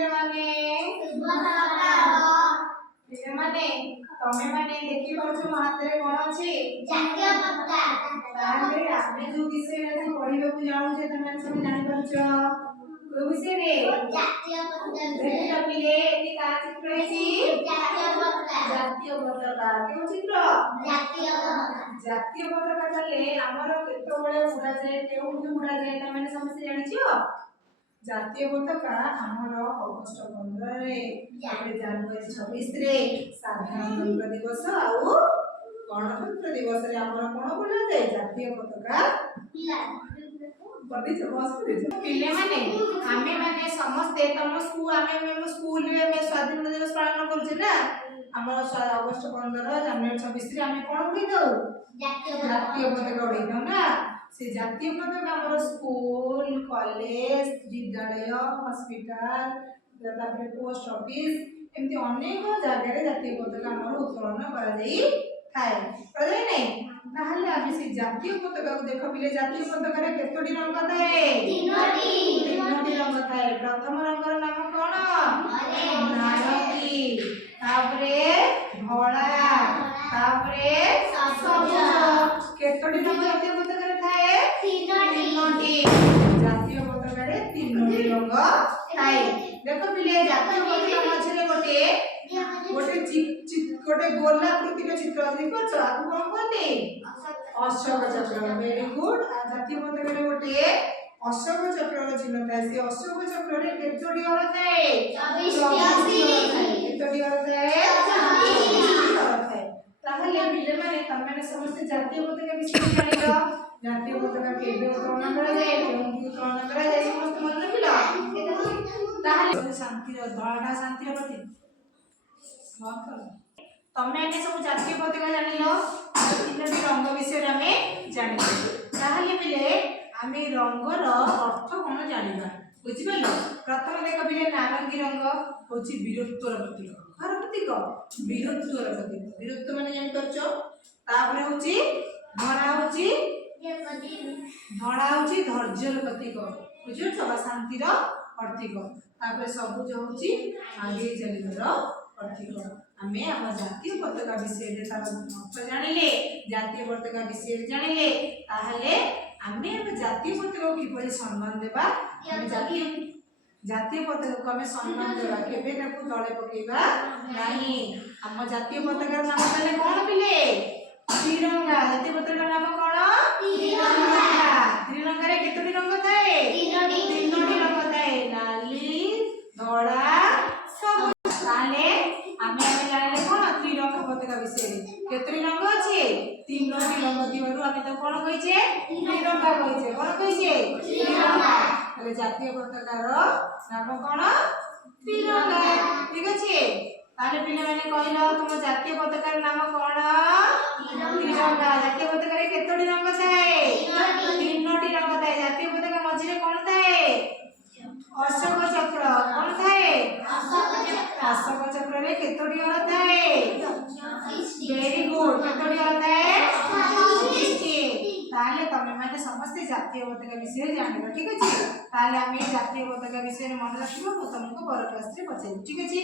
ପିଲାମାନେ ପିଲାମାନେ ତମେ ମାନେ ଦେଖି ପାରୁଛ ମୋ ହାତରେ କଣ ଅଛି? ଜାତୀୟ ପତାକା। ତାହେଲେ ଆମେ ଯୋଉ ବିଷୟରେ ପଢିବାକୁ ଯାଉଛେ ତମେ ସବୁ ଜାଣି ପାରୁଛ କୋଉ ବିଷୟରେ? ଜାତୀୟ ପତାକା। ଦେଖିଲ ପିଲେ ଏଠି କା ଚିତ୍ର ହେଇଛି? ଜାତୀୟ ପତାକା। ଜାତୀୟ ପତାକା। କେଉଁ ଚିତ୍ର? ଜାତୀୟ ପତାକା। ଜାତୀୟ ପତାକା ତାହେଲେ ଆମର କେତେବେଳେ ଉଡାଯାଏ କେଉଁଠି ଉଡାଯାଏ ତମେ ସମସ୍ତେ ଜାଣିଛ? ଜାତୀୟ ପତାକା ଆମର ଅଗଷ୍ଟ 15 ରେ, ଜାନୁଆରୀ 26 ରେ ସାଧାରଣତନ୍ତ୍ର ଦିବସ ଆଉ ଗଣତନ୍ତ୍ର ଦିବସରେ ଆମର କଣ ବୋଲାଯାଏ? ଜାତୀୟ ପତାକା ପିଲାମାନେ ଆମେ ମାନେ ସମସ୍ତେ ତମ ସ୍କୁଲରେ ଆମେ ସ୍ୱାଧୀନତା ଦିବସ ପାଳନ କରୁଛେ ନା। ଆମର ଅଗଷ୍ଟ 15 ଜାନୁଆରୀ 26 ରେ ଆମେ କଣ ଉଡେଇଥାଉ? ଜାତୀୟ ପତାକା ଉଡେଇଥାଉ ନା। से जातीय पताका हमर स्कूल कॉलेज विद्यालय हॉस्पिटल तापर पोस्ट ऑफिस एमती अनेक जगह रे जातीय पताका हमर उत्तोलन करा जाई थाए पड़े नै। ताहले आबे से जातीय पताका को देखो पिले जातीय पताका रे केतोटी रंग थाए? तीनोटी रंग थाए। प्रथम रंगर नाम कोन? नारंगी, तापरे धोला, तापरे सबुज। केतोटी रंग जातीय पताका रे थाए? तीनोटी। जातीय पताका रे तीनोटी रंग थाए। देखो पिले जातीय पताका मझरे गोटे गोलाकृति रो चित्र देखो छ आकु कोन कहते? अशोक चक्र। Very good. जातीय पताका रे गोटे अशोक चक्र रो चिन्ह थाए। से अशोक चक्र रे केतोटी हर थाए? 24टी। केतोटी हर थाए? 24टी हर थाए। ताहले पिले माने तमे समस्त जातीय पताका विषय जानिलो। जातीय पताका केबे उत्तोलन करा जाए केउंठी उत्तोलन करा जाए समस्त मन रखिलो। ताहले शांति रो धळाटा शांति रो प्रतीक तमे आने सब जातीय पताका जानिलो। तीनोटी रंग विषय हमें जानिलो। ताहले पिले आमे रंगर अर्थ कोन जानिबा बुझि पालो। प्रथम देख पिले नारंगी रंग होची वीरत्वर प्रतीक। हर प्रतीक वीरत्वर प्रतीक। वीरत्व माने जानि परछो। तापरे होची धरा होची धैर्यर प्रतीक बुझियो बा शांतिर प्रतीक। तापरे सबुज होची आगे चलिବାର प्रतीक। आमे हम जातीय पताका विषय रे तार अर्थ जानिले जातीय पताका विषय जानिले ताहले आमे हम जातीय पताका को किपरि सम्मान देबा। हम जातीय पताका को हमें सम्मान देबा केबे ताकू तळे पकेबा नाही। हम जातीय पताका नाम तले कोन पिले? तिरंगा। जातीय पताका नाम कोन? तिरंगा। तिरंगा रे केतोटी रंग थाए? तीनोटी रंग थाए। नाली धोला सबुज। ताले आमे जानिले कोन तिरंगा पताका विषय केतोटी रंग अछि? तीनोटी रंग दिवरु आमे तो कोन कहिचे? तिरंगा कहिचे। कोन कहिचे? तिरंगा। ताले जातीय पताका रो नाम कोन? तिरंगा। ठीक अछि। ताले पिले माने कहिलो तुम जातीय पताका रो नाम कोन? तिरंगा। जातीय पताका रे केतोटी रंग थाए? तीनोटी रंग थाए। जातीय पताका मझिरे कोन थाए? अशोक चक्र। कोन थाए? अशोक चक्र रे केतोटी हर थाए? Very good. केतोटी हर थाए? 24टी। ताले तमे माने समस्त जातीय पताका विषय जानिबो। ठीक अछि। ताले आमे जातीय पताका विषय मन रखिबो। तुमको पर क्लास रे पछाई। ठीक अछि।